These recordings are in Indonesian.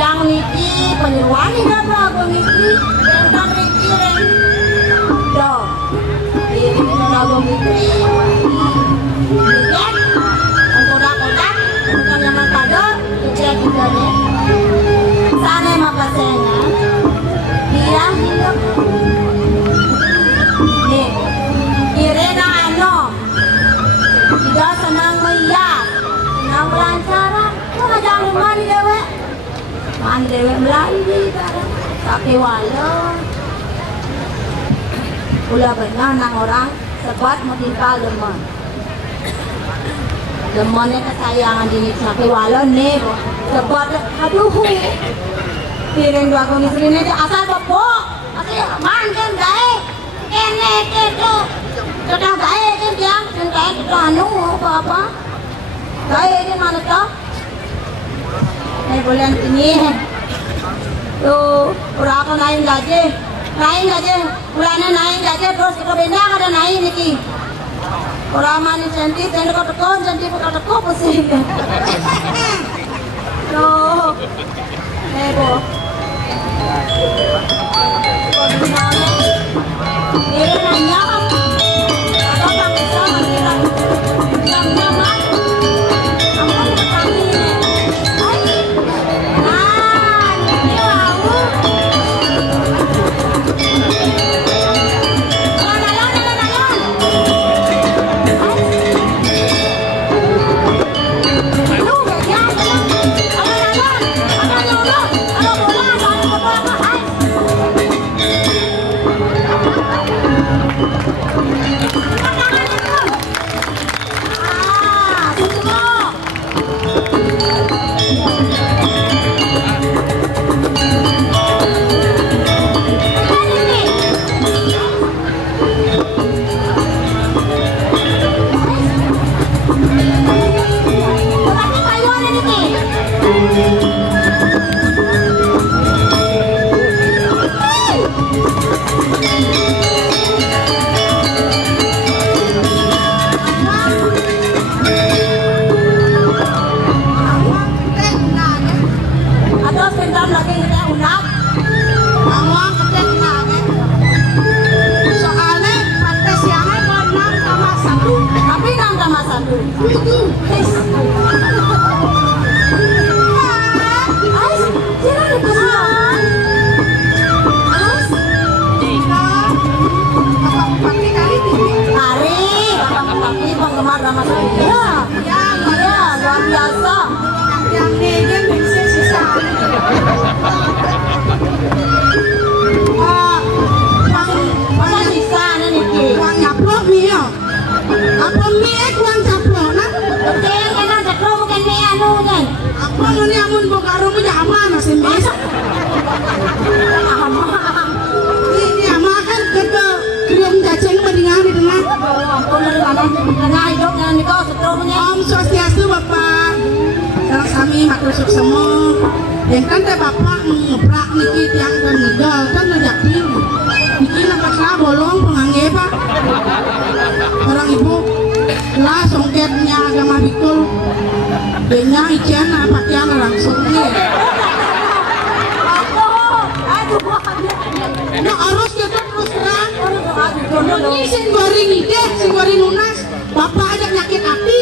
yang niki penyuwan ini berapa istri dan niki ren dong ini berapa istri lihat kotak-kotak bukan yang kado lihat juga nih sana makasihnya dia hidup nih Irena ano tidak senang melihat senang melancaran jangan mandi dewek Melayu tapi walau ulah benar nang orang sebab meninggal demonnya kesayangan di tapi walau nih sebab aduh piring dua kong istri ini asal bobo asal mankan gae kene keto sudah gae kan yang gae itu anu apa gae ini mana toh bulan ini tuh orang aku naik gaji bulannya naik gaji terus kita benda ada naik niki orang mani cantik dan tekon cantik bukan tekon pusing tuh nebo ini nanya atau tak bisa mengira yang nyaman Om Swastiastu Bapak, sareng sami matur suksema. Yang kan teh Bapak ngeprak niki tiang kan ninggal kan ngejakin. Niki nakaslah bolong pengangge Pak. Orang ibu lah songketnya agama bikul. Denya ican pakaian langsung nih. Nah harus kita terus terang. Ini sing goreng ide, sing goreng lunas. Bapak ada nyakit hati,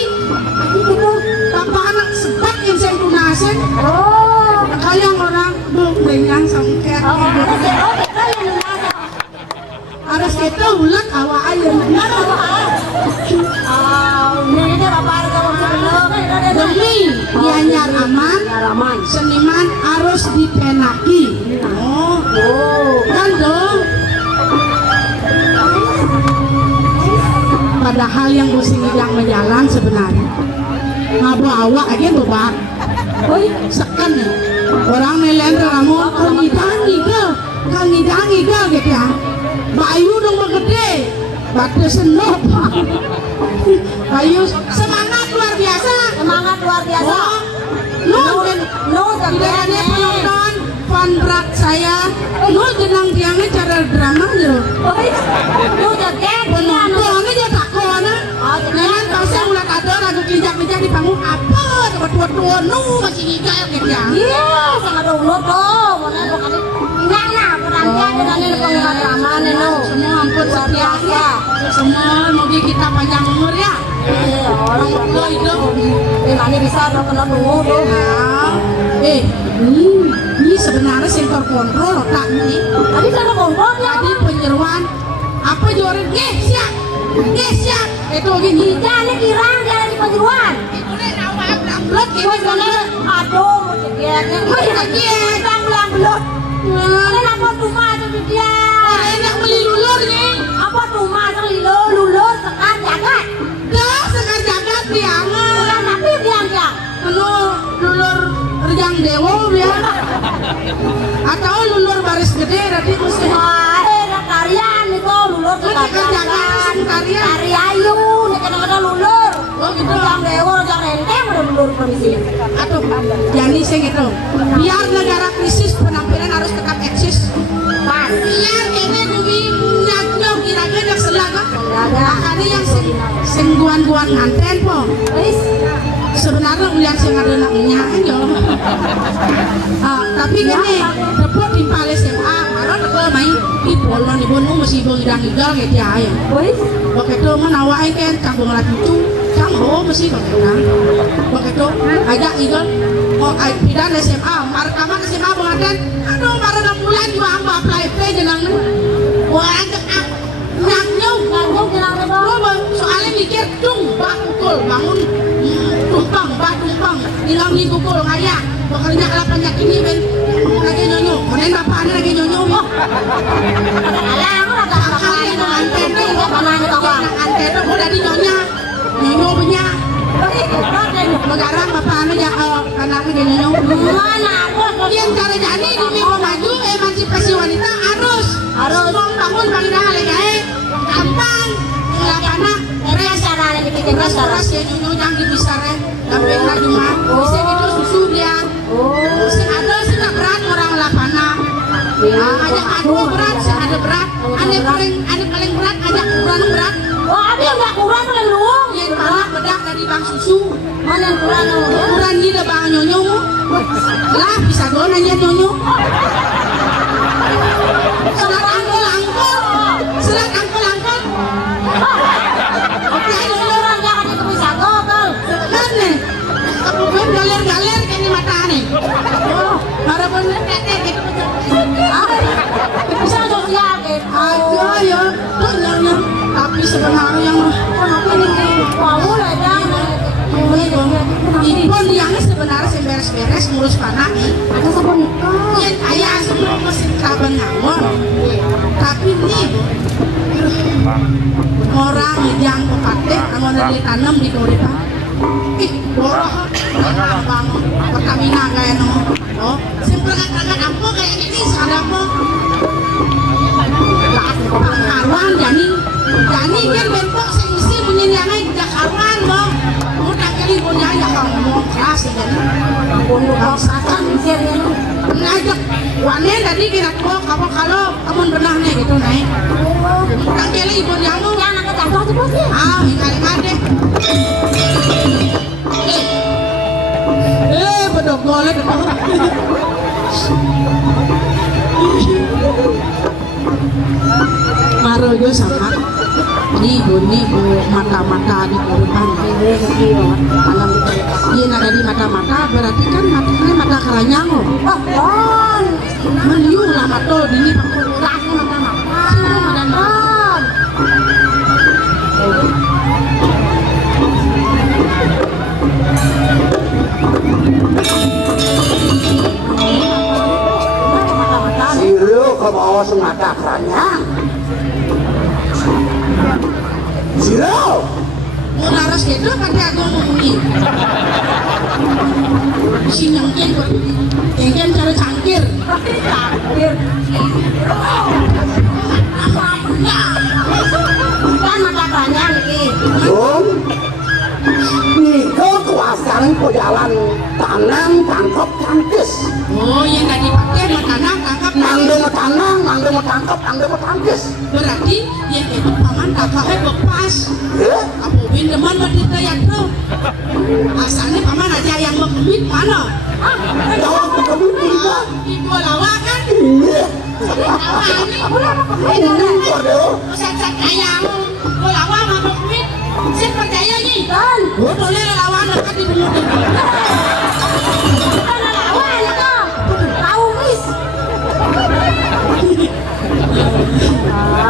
itu bapak anak sebat yang saya tunasin. Oh, kalian orang berenang songket. Harus kita ulat awak ayam. Ini bapak ada sebelum demi dianyar aman, Pengalaman. Seniman harus dipenaki. Oh, kan dong. Padahal yang pusing yang menjalan sebenarnya ngabu awak aja tuh bang. Sekan nih orang nelayan kamu kang ngidang gitu ya. Bayu dong begede, batu senop. Bayu semangat luar biasa. Semangat luar biasa. Tidak ada penonton fan berat saya. Jenang tiangnya cara drama gitu. Jaget. Penontonnya dia takona. Jangan pasang ulat ador lagu kijak-kijak di panggung apa? Tua-tua masih ngigal gitu ya. Iya, sangat dulu tuh. Mana lo kali ingatnya perangkat dengan ini pengalaman itu. Semua ampun setia ya. Semua moga kita panjang umur ya. Orang tua itu. Mana bisa dong kena dulu tuh. Ini sebenarnya sektor kontrol otak nih. Tadi saya kontrol ya. Tadi penyeruan apa juara siap. Itu gini. Jangan kirang jangan di penyeruan. Blok ini bener. Aduh, cegeknya. Bang belang belum. Ini apa rumah itu dia? Orang yang beli lulur nih. Apa rumah lulur sekar jagat? Dah sekar jagat diangan. Bukan tapi dianggap. Lulur rejang dewo biar. Atau lulur baris gede nanti mesti. Tarian itu lulur sekar jagat. Tari ayu, ini kadang-kadang lulur. Oh gitu. Rejang dewo, rejang renteng udah lulur permisi. Atau jadi saya gitu. Biar negara krisis penampilan harus tetap eksis. Biar ini duwi nyaknya kira-kira selaga. Ada yang sengguan-guan nganten po. Sebenarnya ulian sing ada naknya aja. Tapi gini, repot di Pale SMA, marah teko main di bolon di bono masih bong idang igal kayak dia ya. Begitu menawain kan kampung lagi itu, kamu masih begitu. Begitu ajak igal, pidan SMA, markaman SMA pengantin, aduh marah 6 bulan juga hamba play jenang nih. Wah ajak nyanyung jenang nih bang. Soalnya mikir pukul bangun tumpang hilang nih pukul kayak bekerja kelapannya ini ben lagi nyonyo menen bapaknya lagi nyonyo Alang rata kali anten tuh mana itu kawan anten tuh udah di nyonyo punya begarang bapaknya ya anaknya di nyonyo mana yang cara jadi demi maju emansipasi wanita harus bangun bangunan lagi gampang anak cara lagi kita keras ya nyonyo jangan dibisarnya sampai nggak cuma bisa gitu susu dia sing ada sih nggak berat orang lapana ajak aduh berat sih ada berat ada paling berat ajak berat ada yang nggak kurang paling luang yang malah bedak dari bang susu mana yang kurang gila bang nyonyo lah bisa gue nanya nyonyo selat angkol kemudian galer-galer kayak di mata nih. Para bener tetek gitu bisa sosial kan? Aja ya, tuh nyanyi. Tapi sebenarnya kenapa ini kamu lah dah? Ipon yang sebenarnya sih beres-beres ngurus panah. Ada siapa nikah? Yang ayah semua mesin kaban ngawon. Tapi nih orang yang pepatek anggon ditanam di Korea. Bodoh, bangun Pertamina kayak no, simpelan-simpelan apa kayak ini ada apa? Pangkaruan jani kan bentuk seisi menyenangkan jakaruan dong. Mau tak kali punya ya kalau ngomong kelas ya jadi. Kalau sasan misir ya no. Ngajak, wane tadi kira kalau kamu benahnya gitu naik. Tak kali ibu jamu. Yang anak jatuh aja bos ya. Kali-kali. Bedok golek Maro yo sama ini bu mata-mata di depan malam iya ada di mata-mata berarti kan mata keranyang meliung lah mata ini laku mata-mata bawa semata keranya. Zero. Mau naras gitu pada aku ngomongin. Si nyengkin buat nyengkin cara cangkir. Cangkir. Kan mata banyak nih. Dong. Niko kuasaan ko jalan tanam tangkap tangkis. Oh, yang nggak dipakai mau tanam tangkap. Manggung mau tanam, manggung mau tangkap, manggung mau tangkis. Berarti yang itu paman kakaknya bepas. Ya? Apa windeman berdita yang tuh? Asalnya paman aja yang membuat mana? Jawab ke kebun Ibu lawa kan? Iya. Ini Cordeo. Set-set ayam. Ibu lawa mau membuat. Saya percaya nih. Kan. Gue boleh lawan dekat di bumi. Kan lawan itu. Tahu mis.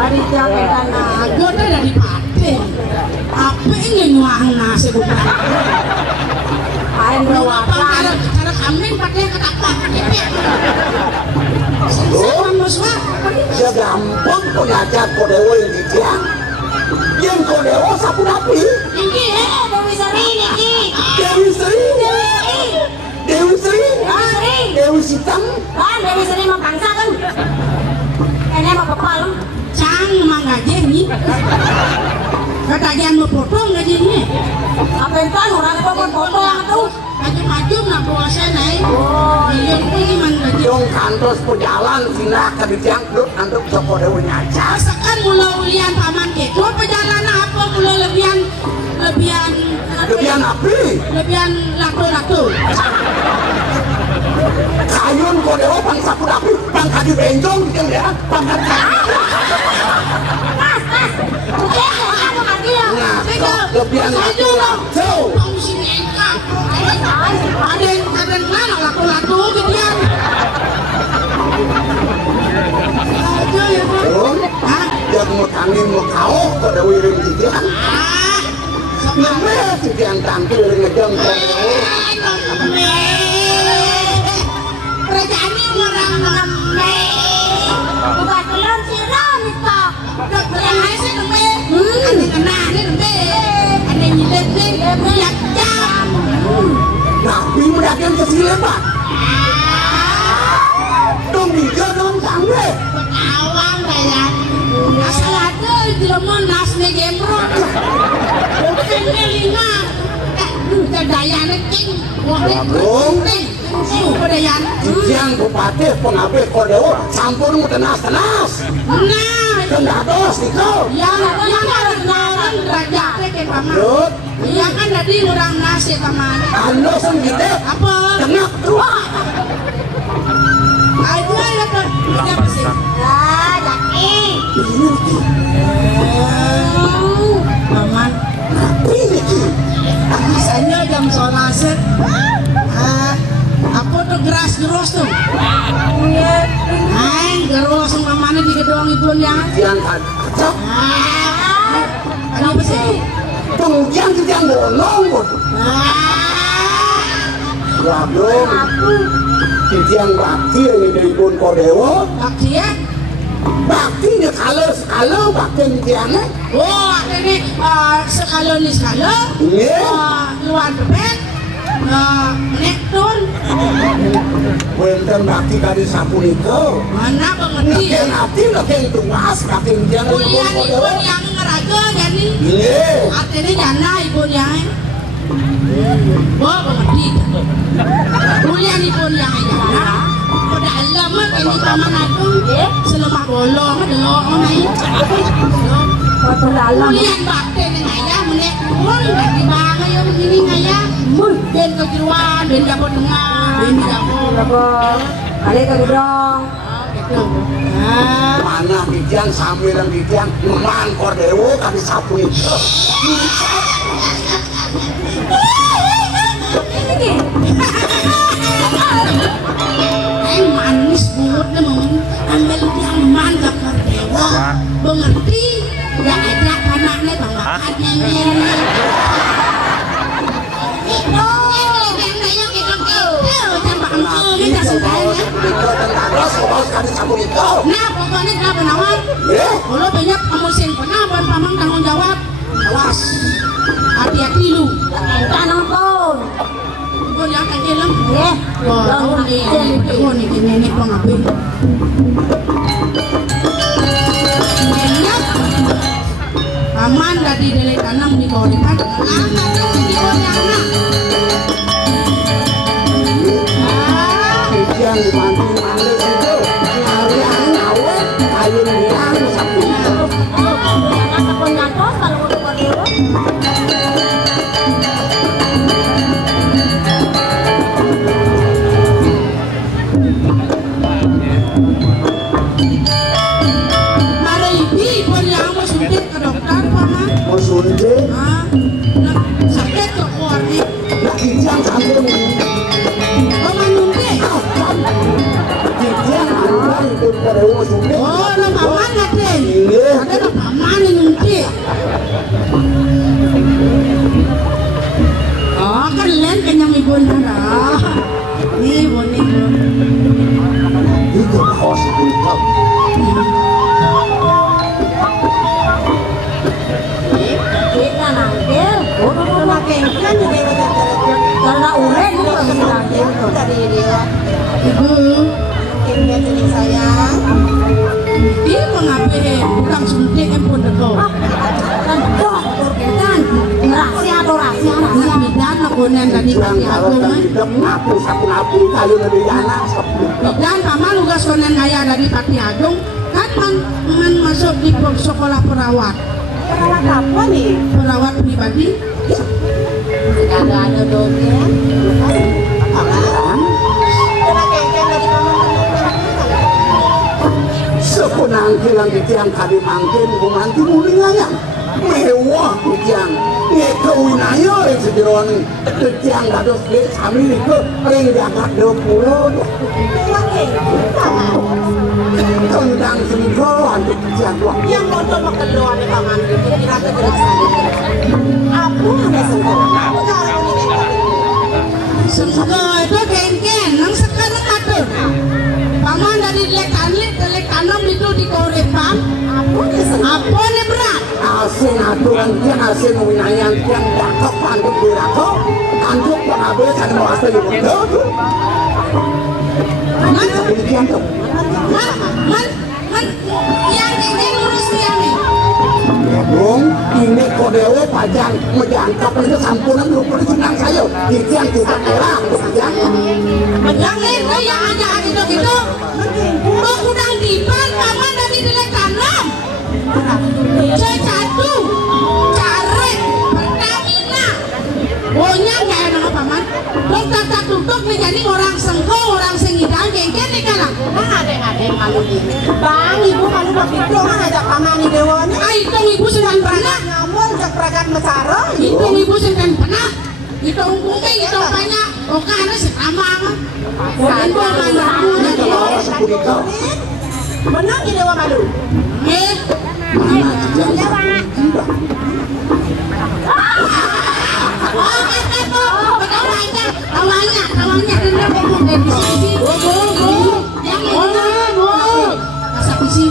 Dijaga Nah, gue tuh dari Pate. Apa ini nyuang nasi bukan? kain berwarna. Cara kambing pakai ketapak. Saya muswa. Ya gampang ko nyajat ko dewa yang dijiang. Yang ko dewa sapu napi. Ini Dewi Sri niki. Dewi Sri. Dewi Sri. Dewi Sri. Dewi Sitam. Kan Dewi Sri mau bangsa kan. Ini mau kepal. Cang mangaje nih. Katagian mau potong gaji nih. Apa itu orang itu mau potong tuh. Maju-maju nak puasa naik. Oh, Milion ini man gaji. Yung kantos po jalan sina ka dijiang lut antuk sa ko dewa nyajat. Masakan mula ulian paman ke. Dua perjalanan apa mula lebihan Lebihan api. lebihan laku-laku. Kayun ko dewa pang sapu napi. Pang kadi benjong dijiang dia. Pang kadi. Mas. Oke, aku mati ya. Nah, lebihan api lah. Jauh. Mau sini engkau. Ada mana laku-laku gitu ya. Aja ya Pak. Dong. Hah? Yang mau tangin mau kau ko dewa yang dijiang. Ah, Name dijiang tampil ngejeng ko dewa. kerajaan ini orang neme. Bukan telur siram itu. Dokter yang lain sih neme. Ada kena, ada neme. Ada nyilet nih, lihat jam. Nabi mendagang ke sini pak. Dong diga dong tangge. Awang kayak. Asal ada di lemon nasne gemrot. Bukan lima. Dayane king. Dong. Pedayan. Dijiang bupati pengabe ko dewa. Sampun mo tenas-tenas. Nah, Kendados niko. yang ada orang derajatnya kayak paman. Lut. Yang kan tadi orang nasi paman. Ando senggite. Apa? Tengah dua. Ayo ayo tuh. Ada apa sih? Ah, jaki. Paman. Ini ki. Misalnya jam solaset. Aku tuh geras tuh. Hai, geros sama mana di gedung ibu yang. Dijiang kacau. Ada apa sih? Pengujian dijiang bolong. Wadong. Dijiang bakti ini dari pun ko dewa. Bakti ya? Bakti ini kalau bakti dijiangnya. Oh, ini sekalo nih sekalo. Iya. Luar bebek. Nektun. Wenten bakti kali sapu niko. Mana pengerti? Naken hati naken tuas bakti dijiang dari pun Kuliah ko ibu dewa. yang ngeraga jadi. Iya. Artinya jana ibu yang. Oh, pengerti. Kuliah ibu yang jana. Pada alam ini paman aku. Selemah bolong delok naik. Waktu dalam. Kuliah bakti ini ngaya menek. Oh, di bangga yang begini ngaya. Ben kejeruan, ben dapur tengah, ben dapur. Berapa kali ke gedong? Gitu. Nah, Mana dijiang sambil yang dijiang man ko dewa kali sapu niko. manis banget nih ambil yang mantap kerdewa. Mengerti? Gak ada anaknya banggakannya nih. kali sabun itu. Nah, pokoknya gak penawar. Ya. Kalau banyak kamu sing pernah buat pamang tanggung jawab. Awas, hati-hati lu. Entah nonton. Gue yang kecil lah. Ya. Wah, ini nenek bang apa? Enak. Aman dari dele tanam di korekan. Lama dong di korekan. Yang dimantu-mantu itu yang ngawet kayu yang sabun itu. Aku nyantos kalau untuk berdua. Hari ini pun yang mau suntik ke dokter paman. Mau suntik? Ah, sakit kok keluarnya. Lagi yang sabun ini. Paman suntik. Yang ada itu pada mau suntik. Oh, lo paman ngatin. Iya. Ada lo paman yang suntik. Oh, kan len kenyang ibu nara. Nih, boneka. Itu kau sabun itu. Kita nanti, udah makin kan juga karena uren itu nanti dari dia. Ibu, Mungkin dia jadi sayang. dia mengapain? Bukan suntik empun deko. Kan dokter kan rahasia Anak bidan lakonan tadi Yang kaki kalau agung. tidak ngapu sabun apu kayu lebih anak sabun. Dan paman lugas konen kaya dari Pati Agung kan man masuk di sekolah perawat. Perawat apa nih? Perawat pribadi. Kagak ada dokter. Kena kengkeng dari Sepenang kilang yang kali mangkin bumanti mulinganya mewah yang kewinaya yang sejeroan yang gados di sami itu ring diangkat 20 tendang senggoan yang yang mau coba kedua nih paman itu kira kejelasan itu. Apa ada senggolan? Apa kalau ini Sengko itu kengken nang sekarang atur. Paman dari lek tanam itu di korepan. Apa nih berat? asin aturan yang asin winayang yang dakok panduk dirakok anduk pengabe kan mau asal ibu itu Man, demikian tuh man, yang kengken urus dia nih. Bung, ini kodewe pajang menjangkap itu sampunan rupanya senang saya itu yang tidak orang pajang Yang itu yang aja gitu. Lo udang dipan paman dari dilek tanam. Cecatu, caret, Pertamina. Pokoknya nggak ada nama paman. Lo tak tutup nih jadi orang sengko, orang sengidang, kengken nih kalang. ada malu ini. Bang, ibu malu begitu kan ada paman di dewan. Ah, itu ibu sedang pernah. Namun kepragat mesara. Itu ibu sedang pernah. Itu ungkungnya, itu banyak. Oh, karena sekamang. Mungkin gua mandaku jadi. Menang di dewa malu. mana yang Awalnya dengar ngomong dari sini. Yang kasar bisi.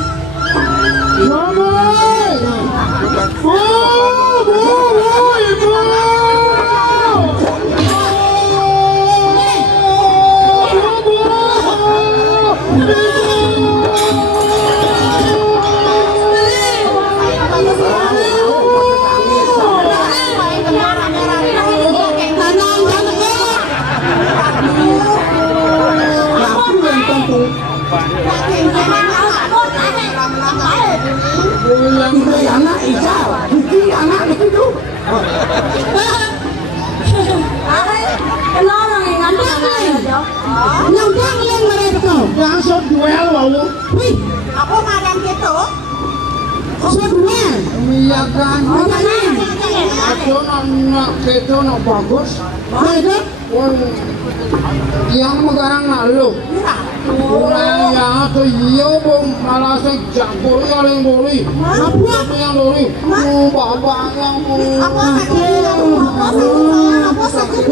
anak Isal, bikin anak begitu. Nyambang yang mereka langsung duel lalu. Wih, Apa madam gitu? langsung duel. Iya kan, Makanya, aku nak itu nak bagus. beda. Yang megarang nak lu. Orang yang itu iya bom malah sejak boli yang boli. Apa yang boli? Bapak yang Apa sakit?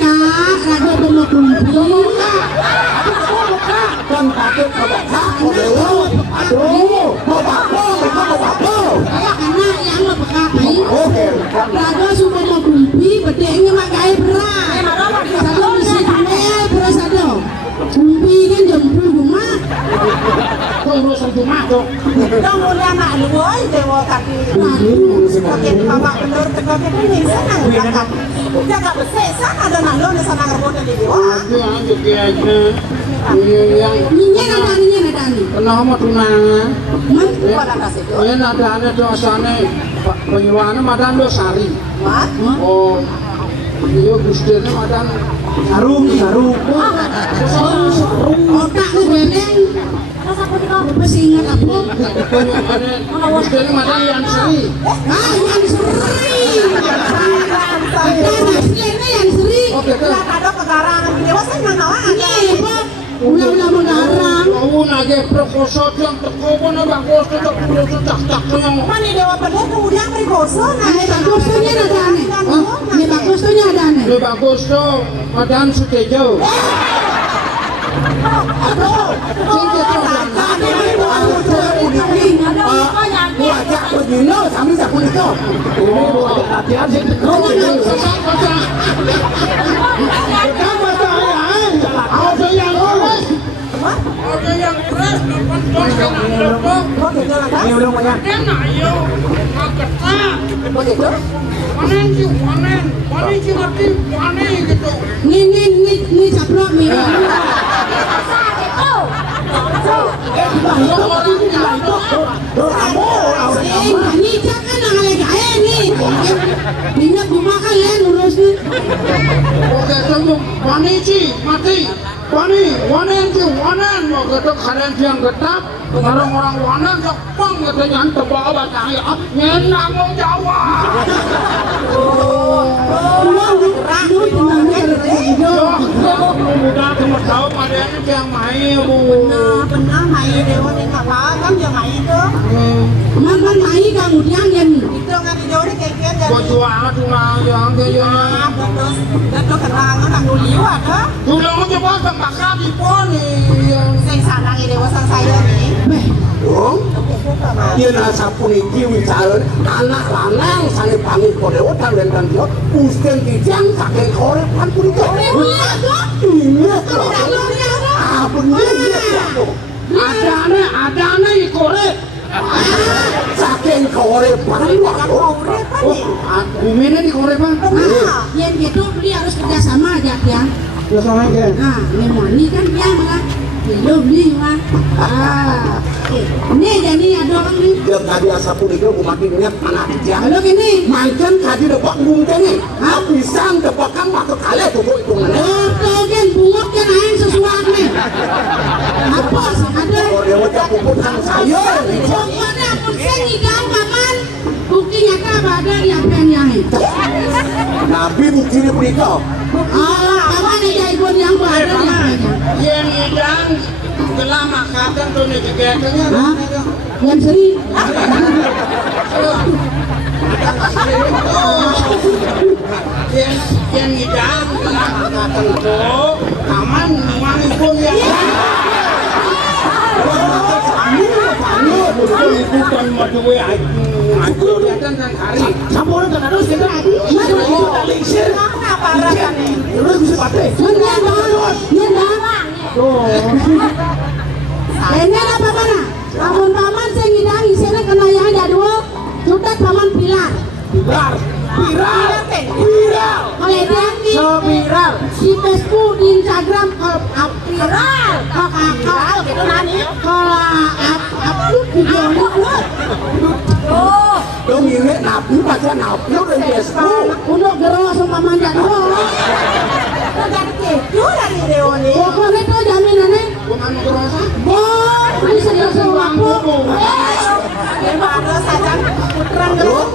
Kak, ada bom kumpul. patut kebakar dewa aduh mau bapak kayak anak yang lebekati oke raga sudah mau bumbi bedengnya makai berat satu mesti kamel beras ada bumbi kan jemput rumah kok urusan cuma kok Dong udah anak lu boy dewa kaki. Oke, bapak bener tegaknya ini senang jaga. Jaga besar sana ada nak lo sana ngerbon di dewa. itu aja kayaknya yang ninya ada nih kenapa tunangan Pada kasih itu. ini nadanya tuh asalnya penyuahannya madan do sari Mat. oh iya gustirnya madan sarung otak nih bedeng Rasa putih kau. masih ingat apa penyuahannya gustirnya madan yang seri yang seri ada aslinya yang seri oke tuh Lah ada pekarangan di dewa saya nang nawa ada. ini apa ulah mengarang kau nage prokoso yang teko mana bagus tuh tak Mana dewa penuh kemudian berkoso nah. ini bagusnya ada nih ini bagusnya ada nih lebih bagus tuh madan sutejo wajah begini sambil saya punya hati-hati ada yang keras ini udah banyak ini caplok nih ini jangan ngalih gaya nih minyak dimakan ya lurus nih oke tunggu mati wanen mau ketuk kalian yang getap orang-orang wanen sepang katanya tebak batang nyenang mau jawab udah cuma tahu padanya yang main bu Benar mai dewa ni apa kan yang mai itu. man mai kemudian yang Itu kan di dewa ni keken dan. gua jual tunang yang kayak Betul kerangan nang liu ada. tulang aja pasang bakar di poni Saya sana ni dewa sang saya ni. dong dia nasa puniki wicara anak lanang sange pangit kode otak dan dia usten kijang sakit korek pan puniki ini apa ini ada korek sakit korek pan buminya di korek pan yang gitu beli harus kerjasama aja ya nah ini kan dia malah dia beli mah ini jadi ada orang nih dia tadi asa puniki aku makin niat anak kijang kalau gini mancan tadi depak bungkeng nih pisang depakan maka kalian tuh hitungannya oh kan bungok kan aing sesuatu nih apa sih ada kode otak puput sang saya pokoknya pun saya ngidam paman bukti nyata ada di apa yang nabi bukti ini berikau paman ada ibu yang ada di apa yang hidang gelam makatan tuh nih kegiatannya yang seri yang hidang gelam makatan tuh aman wangi pun ya bukan maduwe aku kelihatan kan hari campur dengan harus kita Kenapa rasanya? udah bisa pakai ini apa mana? Paman saya ngidang isinya kena yang ada dua sudah paman pilar viral kalau dia di viral di Facebook di Instagram kalau viral Viral gitu nani. kalau upload videonya upload Oh, dong ini nabi baca nabi udah Facebook untuk geros sama manja dua itu jadi keju dari dewa ni. pokoknya itu jaminannya bukan kerasa bisa dikasih waktu Gimana saja putrang Aduh,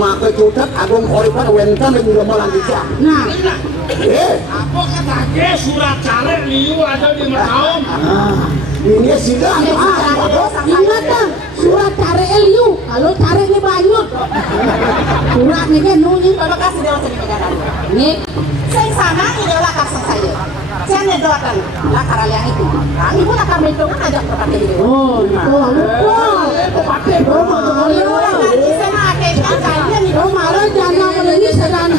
maka cutat agung koripan wentan dan juga melanjutkan nah apa katanya surat caleg liu ada di Mataun ini sidang ingat dong surat cari Eliu kalau cari ini banyak surat ini kan nunyi Terima kasih dewa seni negara. nih Saya sana ini dewa kasang saya. Saya nedoatan lakar yang itu. Kami pun lakar kami itu ada pakai itu. Oh, pakai bro, Malah jangan lagi sedang.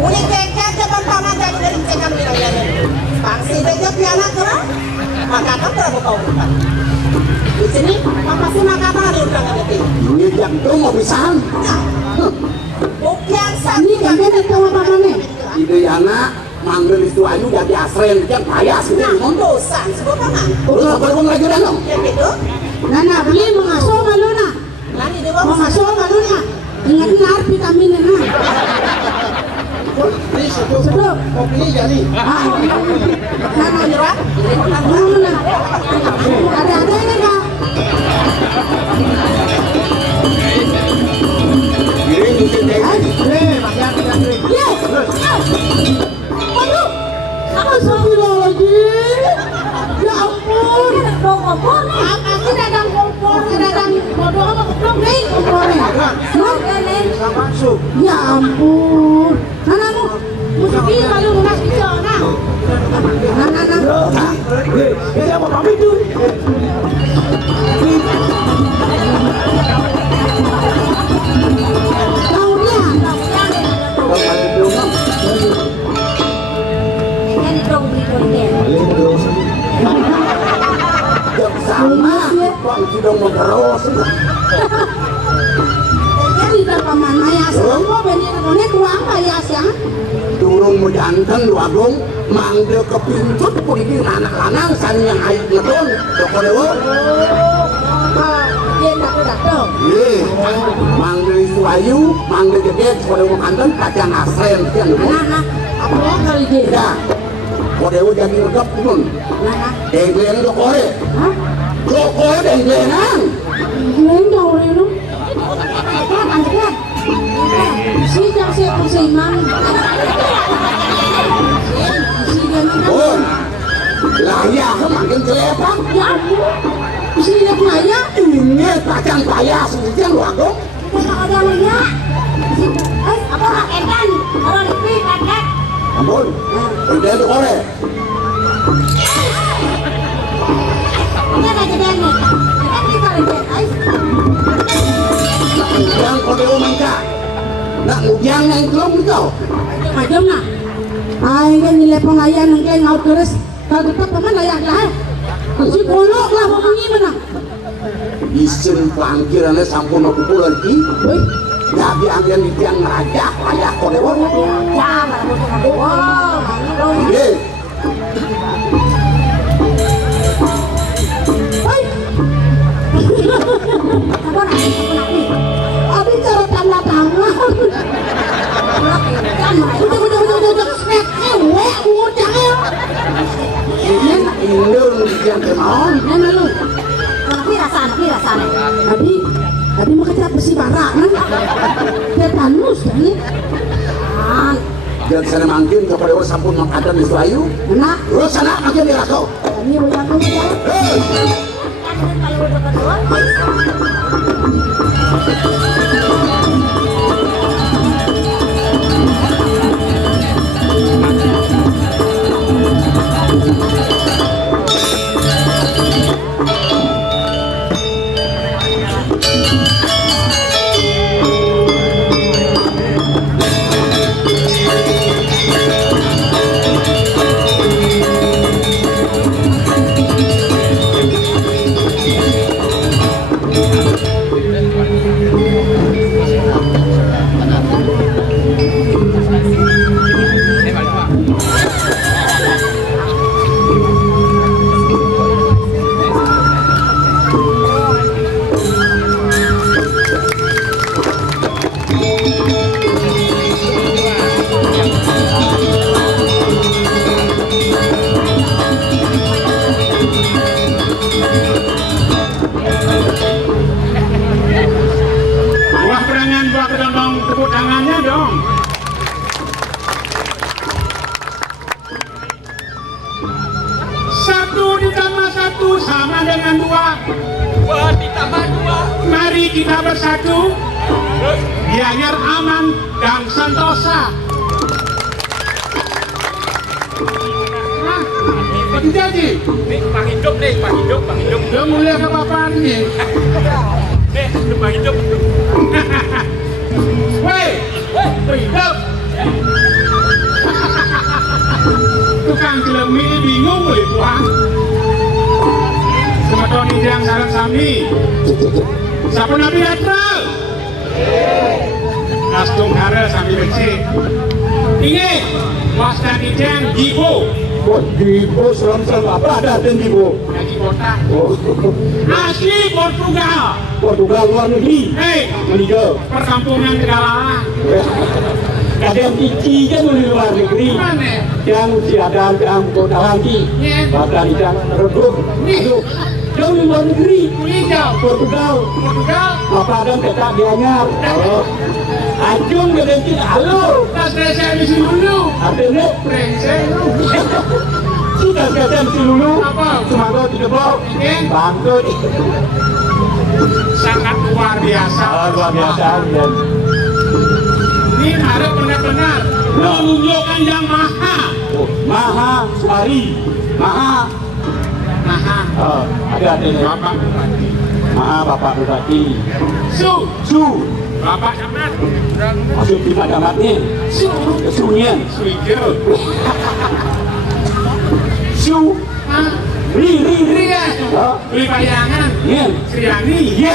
Muli kengkeng depan paman dan dari cekan wilayahnya. Pangsi beja piala kerah, maka tak berapa kau bukan. Di sini, apa sih maka tak ada undangan itu? Ini yang tuh mau pisan. Bukan Ini kengkeng itu apa mana? Ide anak manggil itu ayu jadi asren kan payah sih. Nah, dosa, sebuah paman. Terus apa yang lagi dong? Yang itu, Nana beli mengasuh malu na. lagi di bawah Mengasuh malu na. Ingat nar vitamin na. Sebelum. kopi jadi. Nana nyerah. Mana? Ada ini kak. Giring itu deh. Iya. Waduh. Astagfirullahaladzim. Ya ampun. Kompor nih. Aku dadang kompor, dadang bodoh apa keplok nih kompornya. Masuk. Ya ampun. Nanamu. Mesti kalau lunas di sana. Nana. Ini apa pamit tuh? Tahunnya. Kalau kalian belum jam sama, bang sudah mau terus. Tidak paman mayas. Kamu benar benar kurang mayas ya. Turun menjantan dua dong, manggil ke pintu, pergi anak lanang, sana yang air ngeton, toko dewa. Dia datang. Iya, manggil itu ayu, manggil gede, toko dewa kanton, kacang asren, kan? Nana. Apa kali dia? Ya, toko dewa jadi regap pun. Nana. Dengklen toko re, Hah? toko dengklenan. Gila jauh itu. Anjir. Si jangan si kusiman. Si jangan. Pun, lah ya, makin celepang. Ya ampun. Si lihat naya. Ini kacang payah, sekian lu aku. Kita ada nanya. Apa orang edan? Orang itu kakak. Ampun, udah toko re. Ini ada jadi nih. Kan kita lihat, guys. Yang kau dewa mangka, nak ngujang yang kelom kau. Macam na. Ay kan nilai pengayaan nengke ngau terus. Kalau tetap paman layak lah. Si bolok lah mau mana? Isin pelangkirannya sampun aku pulang ki. Woi. Jadi angin di tiang raja, layak kau dewa. Jangan butuh wow. Iya, Woi. Apa nak? Abi cara tanda tangan. Udah. Snap. Udah ya. Indo di tiang kenaon. Nana lu. Tapi rasanya. Abi mau kerja besi barak kan? Tetanus kan nih. Dan sana mangkin kau dewa sampun mengkadan di ayu. Nak. Terus sana makin dirasau. Ini wajah kamu jalan. Buah kerangan, buah kedondong, tepuk tangannya dong. Satu ditambah satu sama dengan 2. 2 ditambah 2. Mari kita bersatu biar aman dan sentosa. Nah, Pak Jadi. Nih, Pak Hidup. Udah mulia ke Bapak nih. Nih, Pak Hidup. Woi, hidup. Tukang jelemi bingung boleh tuang. Semeton idang sarang sami. Siapa nabi datang? Nastung hara sami becik. Ingat, wastan idang jibo. Jibo seram-seram apa ada Jibo? Lagi kota. Oh, Asli Portugal. Portugal luar negeri. Meninggal. Perkampungan Tegala. Ada yang tinggi kan di luar negeri. Mana? Yang siadan yang kota lagi. Bahkan yang redup. Aduh, jauh di luar negeri. Meninggal. Portugal. Bapak dan tetap dianyar. Oh, Acung berhenti. Halo. Tas desa di sini dulu. Artinya Brengsek. sudah kesem si Lulu. Apa? Semangat di debok. Bangkut. Sangat luar biasa. Luar biasa. Ya. Ini harus benar-benar menunjukkan yang maha. Maha Suari. Maha. Ada ini. Bapak Bupati. Maha Bapak Bupati. Su. Bapak Camat. Maksud di camatnya. Sunya. Suijo. Su. Ri. Ya. Beli bayangan. Iya. Sriani. Iya.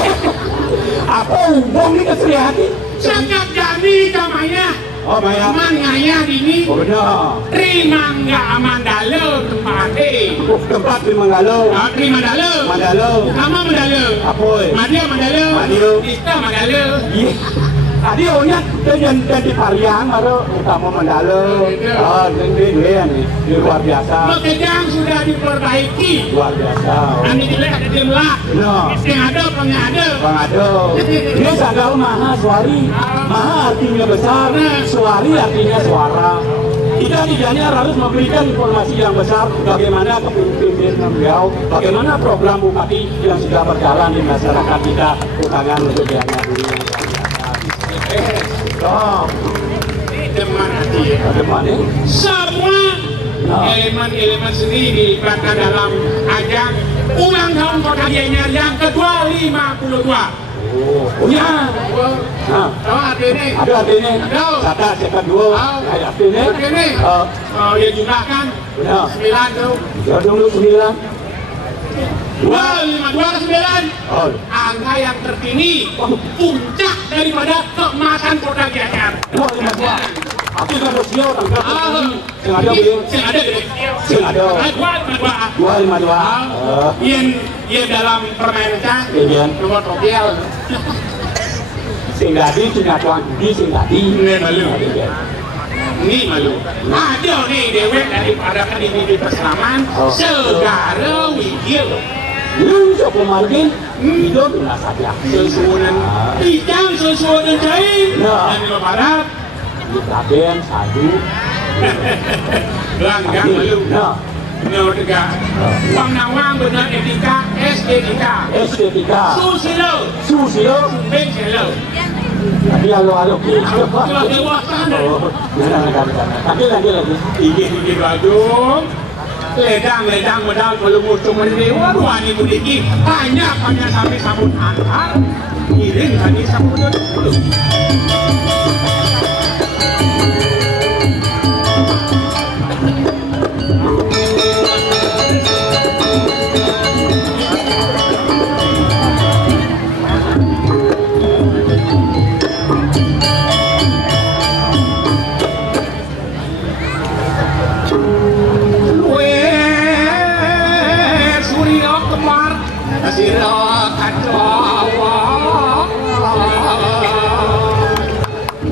Apa hubung ini ke Sriani? Sangat jadi kamanya. Oh, Maya. Aman ngaya ini. Oh, benar. Terima nggak aman dalam tempatnya. Tempat di Manggalo. Terima dalam. Manggalo. Kamu mendalam. Apa? Madia mendalam. Madio. Ista mendalam. Iya. Tadi orangnya dan di Pariang baru utama Mandala. Ini luar biasa. Pekerjaan sudah diperbaiki. Luar biasa. Nanti jelek ada jemlah. Benar. Yang ada pengada. Pengado. Ini sadar Maha Suari. Maha artinya besar. Suari artinya suara. Kita tidaknya harus memberikan informasi yang besar bagaimana kepemimpinan beliau, bagaimana program Bupati yang sudah berjalan di masyarakat kita, utangan untuk biaya dulu. Ini deman hati. Bagaimana? Semua elemen-elemen seni dilibatkan dalam ajang ulang tahun Kota Gianyar yang ke-52. Oh, punya. Nah, Tahu artinya? ada artinya. Ada. Kata sekat dua. Ada artinya. Artinya? Ya jumlahkan. Benar. 9 tuh. Ya dulu 9. 259. Oh. Angka yang tertinggi, puncak daripada keemasan Kota Gianyar. 252. Aku kan sosial tangkap. Sengaja Ini biar. sengaja gede. Sengaja. 252. Yang dalam permainan Iya. nomor tropial. Sing dadi cina tuang di sing dadi. Ini malu. Ini malu. Ada nih dewek daripada kan ini di Persamaan Segara Wigil. Lu sok margin hidup lah saja. Sesuunan Ijang sesuunan cair. Dan di Barat Raden sadu. Langgang malu. Nomor 3 Uang Nawang benar etika estetika. Susilo Bengkelo. Tapi halo lagi. Igi Badung ledang modal kalau musuh mendewa ruani budiki hanya sampai sabun antar iring tadi sabun.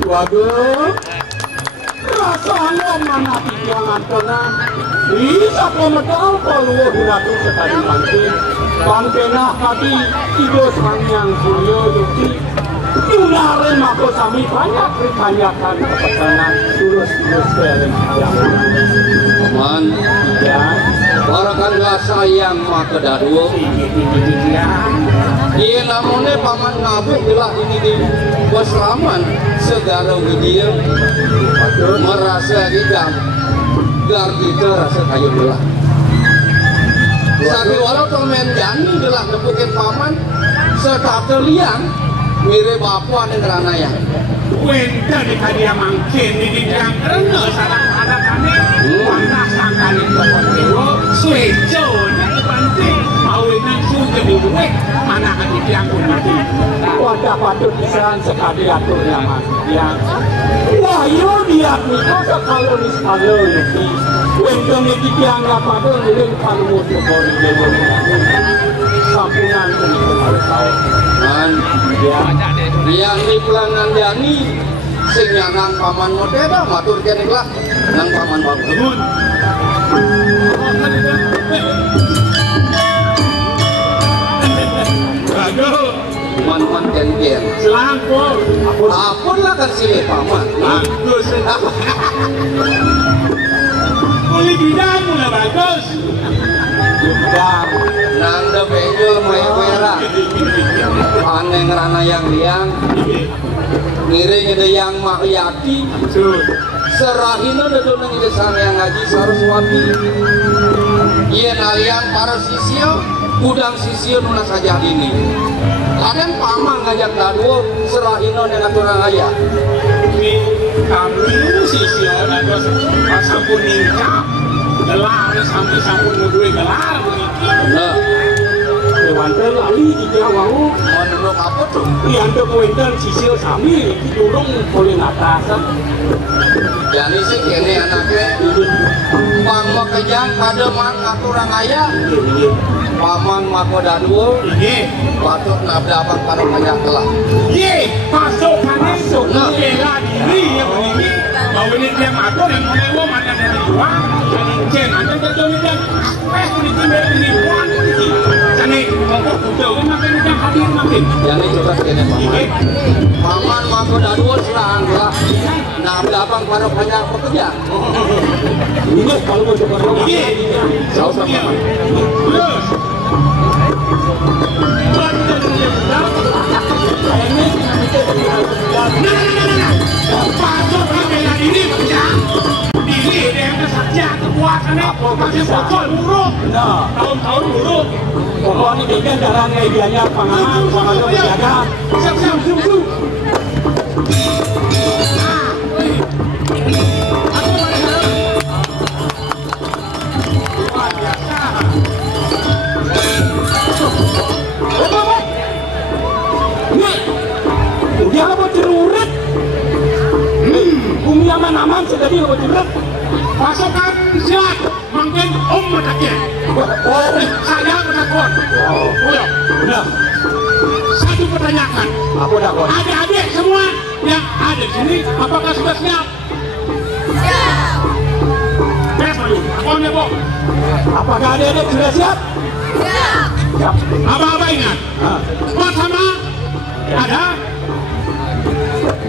Waduh, rasanya mana jangan kena bisa pemedal kalau diratu sekali mangkin bangkena hati tiga yang suryo yuki tunare mako sami banyak kebanyakan kepecahan terus seling jangan Aman. ya Barakanlah sayang maka daduo. Iya namanya paman ngabuk gelah ini di Basraman segala dia merasa hidam gar kita rasa kayu gelah. Sagi walau temen jani gelah nepukin paman serta terliang mirip bapak dan ranaya. Wenda di kadia mangkin di bidang rena sarang ada kane wanda sangkane tokon dewo suejo nang penting awinan sudah dibuat mana kan diang pun mati wadah patut diserang sekali aturnya mas yang wah yo dia niko sekali di sekali ini wenda ni diang lapado nilai palu tokon dewo sampunan ini harus tahu man yang di pelangan jani sing nang paman modeda matur kene lah nang paman bangun bagus man ken selangkor apun lah kan sini paman bagus boleh bidang mulai bagus bidang nang de bejo mewera aneh ngerana yang liang ngiring ide yang mahyati serahin ada donang ide sana yang ngaji Saraswati iya naliang para sisio udang sisio nuna saja ini kadang paman ngajak daduo serahin ada aturan ayah kami sisio ada sampun nikah gelar sampai sampun mudui gelar nah Wanten lali jika wau menurut apa tuh? Yang kemudian sisil sami didorong oleh atasan. Jadi sih kene anaknya pang mau kejang pada mang aturan ayah paman mako daduo patut nabda abang para banyak telah masuk bela diri yang begini mau ini dia matur yang menewo mana dari uang cen ada terjadi dan ini timber ini uang ini mongkok udah makin udah hadir makin jadi coba kene paman mako daduo serang lah nabda abang para banyak pekerja ini kalau mau coba jauh sama terus pasok bela diri bejang diri yang kesaktian kekuatan apa masih bocor buruk tahun-tahun buruk pokoknya bikin darah medianya panganan menjaga siap-siap zoom dia apa ceruret bumi aman-aman sedari apa ceruret pasukan silat mungkin menaknya saya menakut udah satu pertanyaan apa dakon adik-adik semua yang ada di sini apakah sudah siap? Siap beres dulu akonnya Bo apakah adik-adik sudah siap? Siap apa-apa ingat pertama ada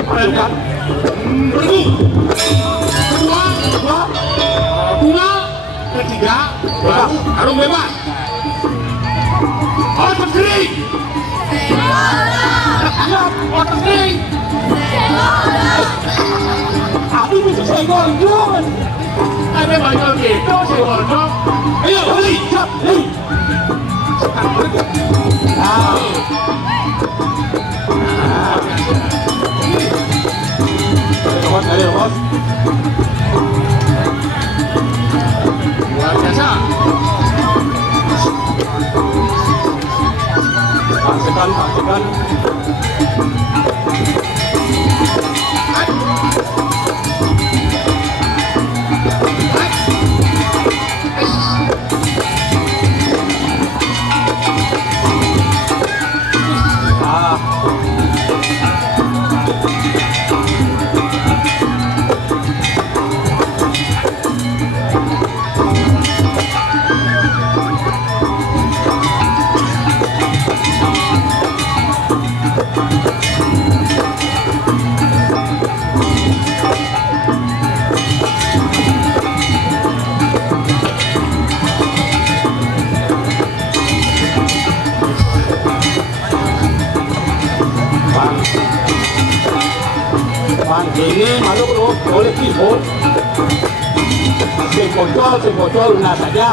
pasukan bergu kedua tunggal ketiga baru tarung bebas otot kering siap otot kering aku bisa senggol jangan ada banyak gitu senggol dong ayo beli siap beli sekarang bergu Ayo, bos. Luar biasa. Pasukan. Panggilnya malu loh, boleh keyboard. Bocor, lunas saja.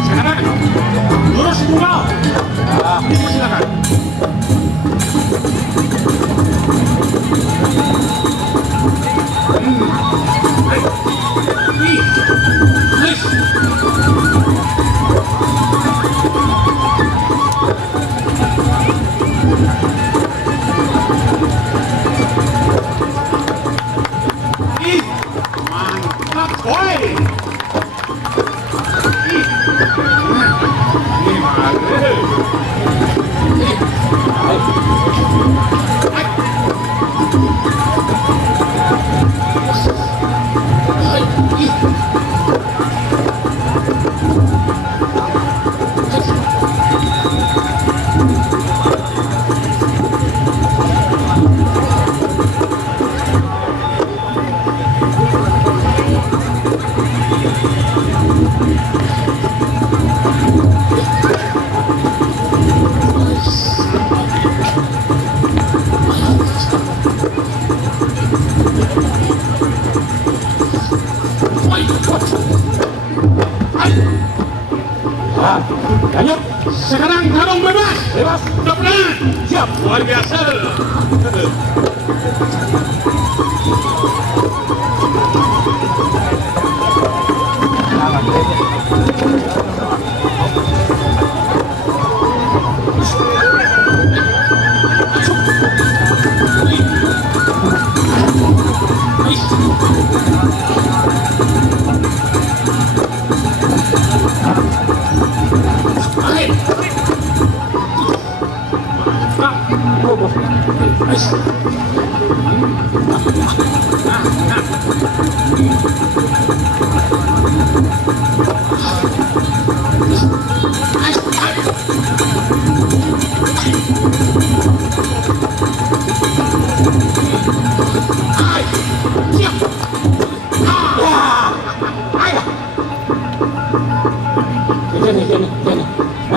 Sekarang, lurus tunggal. Silakan. Lanjut. Sekarang tarung bebas. Udah pernah. Siap. Luar biasa.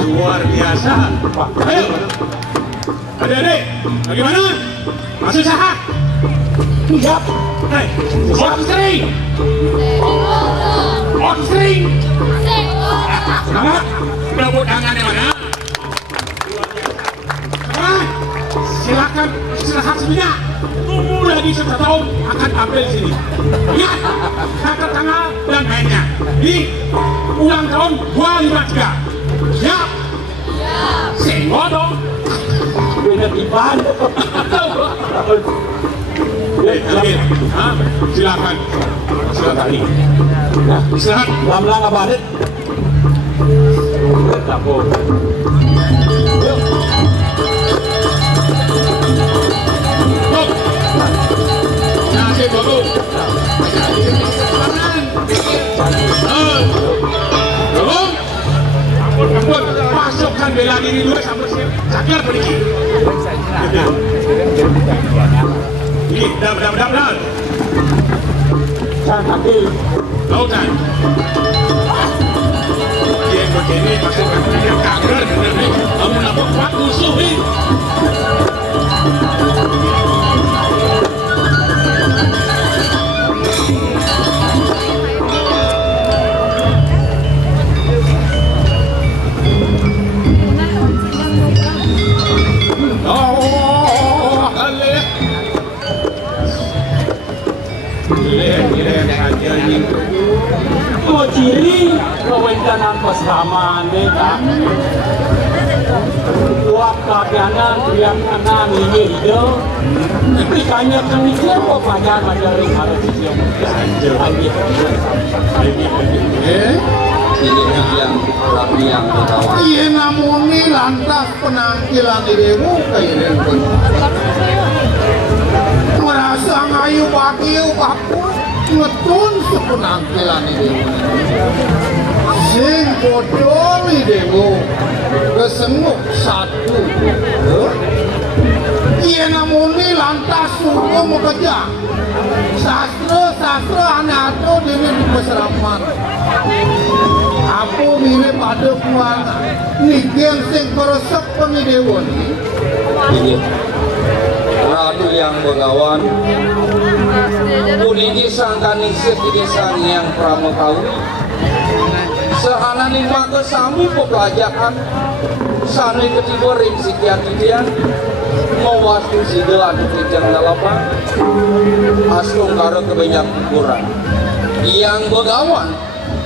Luar biasa. Ayo. Adik-adik, bagaimana? Masih sehat? Siap. Hei, siap sering. Sering. Semangat. Tepuk tangannya mana? Luar biasa. Silakan istirahat sejenak. Tunggu lagi 1 tahun akan tampil sini. Lihat kata tanggal dan mainnya di ulang tahun 253. Siap. Senggol dong. Beda tiban. Silakan. Nah, istirahat. Lam-lam apa adet? Tapos. Yuk. Stop. Nasib baru. Belum? Ampun. Masukkan bela diri dulu sampai saklar pergi. Ini, dam. Jangan hati. Lautan. Dia begini masukkan yang kanker. Kamu nampak kuat musuh ini. Ciri kewenangan kesamaan mereka buat kagianan yang kena hidup ikannya kemisian kok pelajaran harus disiap ini yang rapi yang berkawan. Iya namun ini lantas penampilan dirimu kayak pun merasa ngayu bagiu baku ngetun sepenampilan dirimu sing bodoli demo kesenguk satu iya namun ini lantas suruh mau kerja Sastra anak itu dini di peseraman. Aku mirip ada kuana. Nigen sing keresep penidewan. Ini Ratu yang Begawan Puniki sangka ningsit di sang yang Pramekawi sehana lima kesami pepelajakan sani ketiga ring sikian-kikian mewastu sidelan kijang dalapan astung karo kebanyak ukuran yang Begawan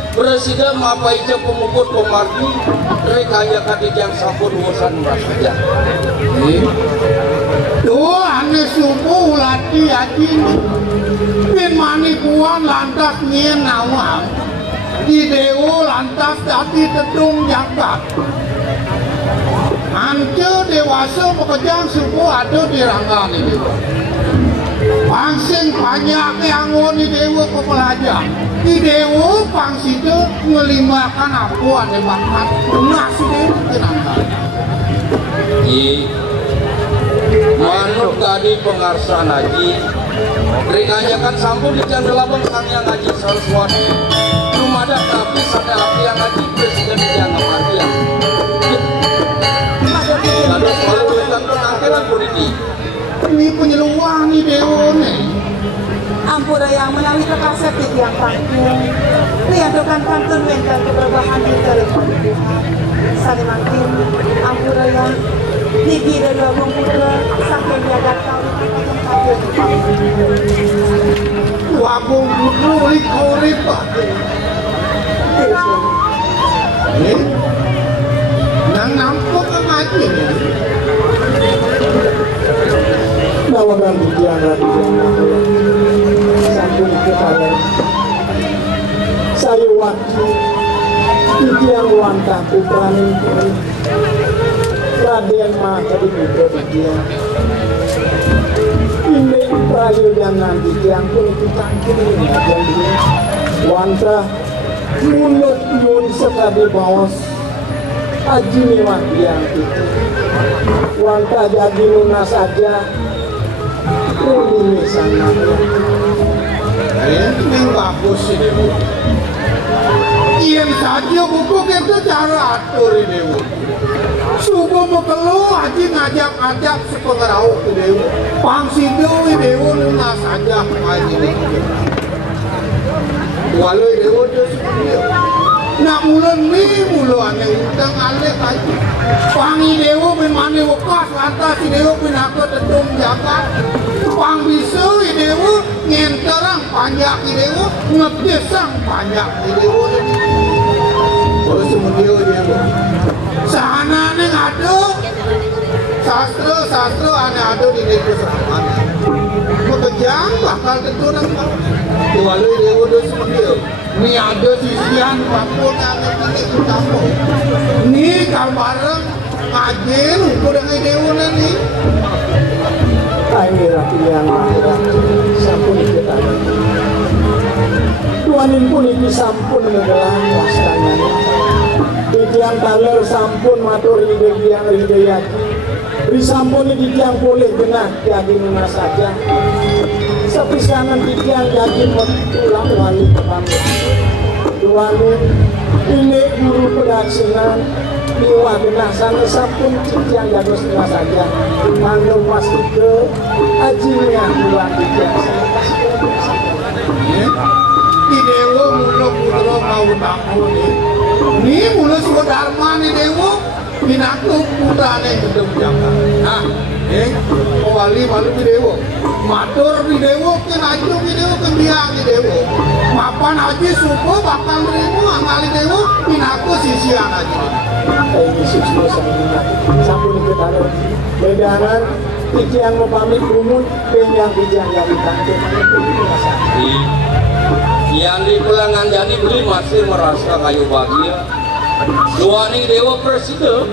Presiden mapai pemukut pemargi rekaya kadijang sampun urusan prasaja. Tuh ane subuh lati aji bin manikuan lantas nyen awam di dewo lantas tadi tedung jakat ance dewasa pekejang subuh ada di rangga ni dewa pangsing banyak yang di dewa pepelajar di dewa pangsi itu ngelimbahkan aku ane bakat nasi dewa kenapa manuk tadi pengarsan haji ringanyakan sampun di jam 8 sang yang haji Saraswati rumada tapi sampai api yang haji presiden dianggap hadiah lalu soal tulisan penangkilan politik ini penyeluruhan nih dewa nih Ampura yang melalui kekasih yang panggung Riadokan kantun wengkan keberbahan di telepon Saling makin Ampura yang Digi dan dua mumpura Sampai biadar kau Wabung kulit pak Nang nampuk ke mati Nawagan bijian sampun kekalian saya waktu bijian wantah putraning Raden Maka dibuka bijian ini prayojanan bijian pun ditangkini wantah mulut yun sekali bawas haji mewah yang itu wantah jadi lunas saja ini sangat ini bagus ini Ian saja buku itu cara atur ini subuh mau keluar haji ngajak-ngajak sepengerau ke dewa pangsi dewa dewa lunas saja haji walau dewa dia sebenarnya nak mulan ni mulan yang utang alek haji pangi dewa memani wakas lantas si dewa pinaka tedung jagat pang bisa dewa ngenterang panjak dewa ngedesang panjak dewa kalau semuanya dewa sahana ni ngado sastra ane ada di negeri seraman pekejang bakal tentu nang walau dewa dia semuanya ni ada sisian papun yang ini utama ni kalbareng ngajin ukur dengan dewa ni ini rakyat akhirat sampun kita Tuanin pun ini sampun ngegelang wastanya Didiang taler sampun matur Didiang ridayaki Risampun Didiang boleh genah jadi mana saja sepisanan Didiang jadi tulang wali kami Tuanin ini guru pedaksinan Iwa genah sana sampun Didiang jago setengah saja Manggil mas ke ajinya bulan Didiang di dewa mula mau bangun ni mula swadharma ni dewa minaku putra ni gedem jaka nah wali malu di dewa matur di dewa ke naju di dewa ke biang di dewa mapan haji suku bakal ribu angali dewa minaku sisian haji ini susu sampun diketahui bedaran yang mempamit umum yang dijang dari kantor yang di Pelangan Jani beli masih merasa kayu bahagia dua nih dewa presiden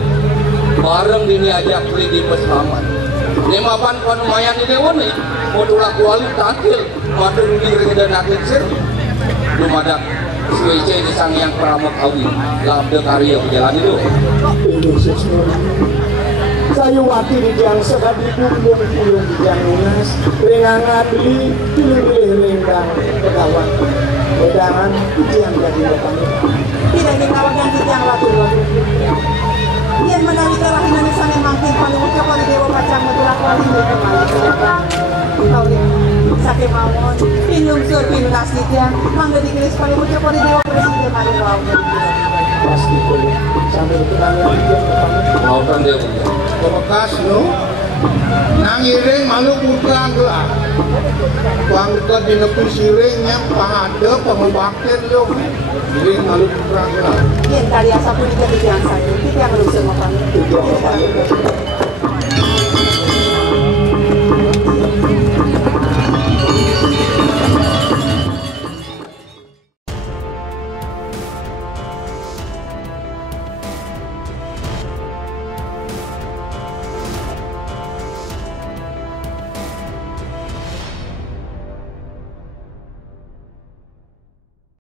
bareng dini ajak beli di peselaman 5 penumayan di dewa nih modulak wali takil madung diri dan akil sir belum ada suwece di sang yang Pramekawi labda karya berjalan itu sayuwati di jang sekadi dukung pulung di jang lunas rengangan beli pilih-pilih lenggang pegawan wedangan di jang jadi depan tidak dikawakan kita yang laku-laku yang menawi kerahinan sana makin paling ucap oleh dewa pacang metulak wali dari kau lihat sakit mawon pinung sur pinung asli dia mangga dikelis paling ucap oleh dewa presiden paling wow pasti boleh sampai ketangnya Maafkan dia. bekas no nangiring malu putra gelap bangka di nepi siringnya pahada pengobakir yo siring malu putra gelap yang tadi asap pun kita yang saya kita yang harus semua paling